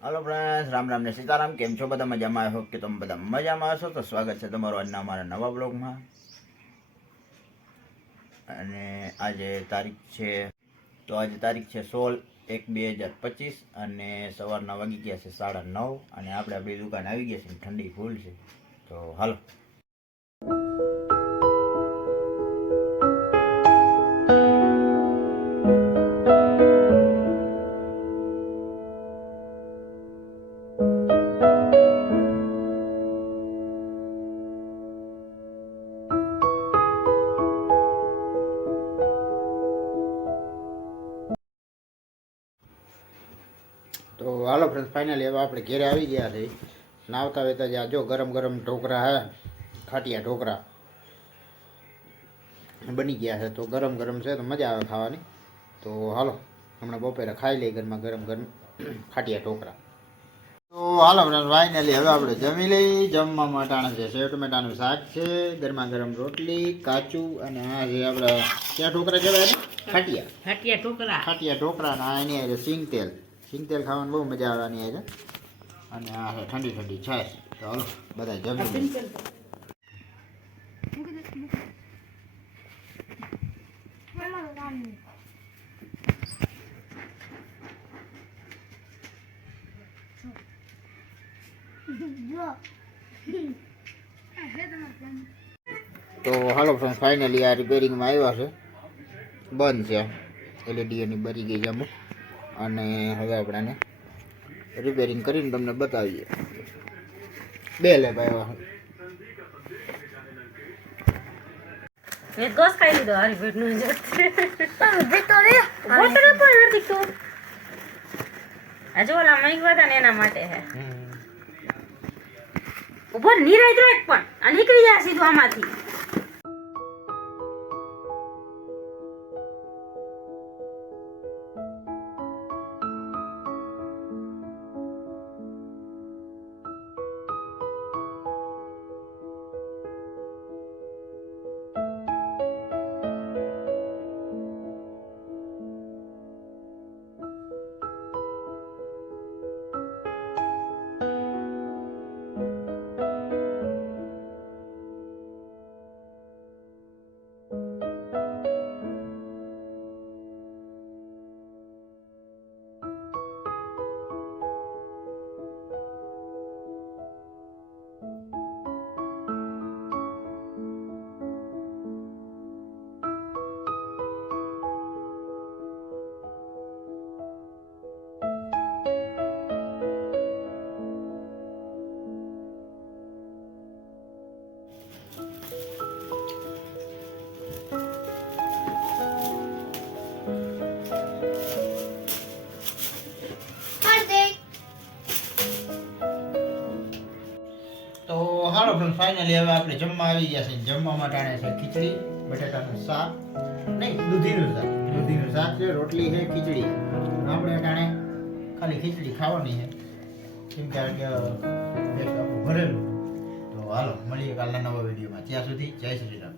Hello friends, Ram Ram ने सीताराम। केम छो बधा मजामां? आई होप कि તમે બધા મજામાં હશો। તો સ્વાગત છે તમારું આજના અમારા નવા બ્લોગમાં। અને આજે તારીખ છે 16/1/2025 અને સવારના વાગી ગયા છે 9:30 અને આપણે આપણી દુકાન આવી ગયા છે। ઠંડી ફૂલ છે, તો હાલો। તો હાલો ફ્રેન્ડ, ફાઇનલી હવે આપણે ઘેરે આવી ગયા છે। નાવતા વેતા જ જો ગરમ ગરમ ઢોકળા હે, ખાટિયા ઢોકળા બની ગયા છે। તો ગરમ ગરમ છે તો મજા આવે ખાવાની। તો હાલો હમણાં બપોરે ખાઈ લઈ ઘરમાં ગરમ ગરમ ખાટિયા ઢોકળા। તો હાલો ફ્રેન્ડ, ફાઇનલી હવે આપણે જમી લઈ। જમવા માટે છે સેવ ટમેટાનું શાક છે, ગરમા ગરમ રોટલી, કાચું, અને આ જે આપણે ક્યાં ઢોકળા કહેવાય ને? ખાટિયા ઢોકળા ને આ એની આજે સિંગ તેલ ખાવાની બહુ મજા આવવાની છે। અને આ છે ઠંડી ઠંડી છાશ। તો હાલો બધા જમી તો હાલો ફ્રેન્ડ, ફાઇનલી આ રિપેરિંગમાં આવ્યા છે, બંધ છે। એલઈડી એની બરી ગઈ છે અમુક, અને હવે આપણે રિપેરિંગ કરીને તમને બતાવીએ। બે લેબ આવ્યા એ ગોસ ખાઈ લીધો હારી પેટનું જ બોતલ પણ નથી તું હજુ ઓલા મૈક હતા ને એના માટે હે ઉભો નિરાય રાખ પણ આ નીકળી જાય સીધું આમાંથી। તો હાલો ફ્રેન્ડ, ફાઇનલી હવે આપણે જમવા આવી ગયા છે। જમવા માટે આને છે ખીચડી, બટાટાનું શાક, નહીં દૂધીનું શાક છે, રોટલી છે, ખીચડી। આપણે ટાણે ખાલી ખીચડી ખાવાની છે કેમ કે પેટ આપણું ભરેલું। તો હાલો મળીએ કાલના નવા વિડીયોમાં। ત્યાં સુધી જય શ્રી રામ।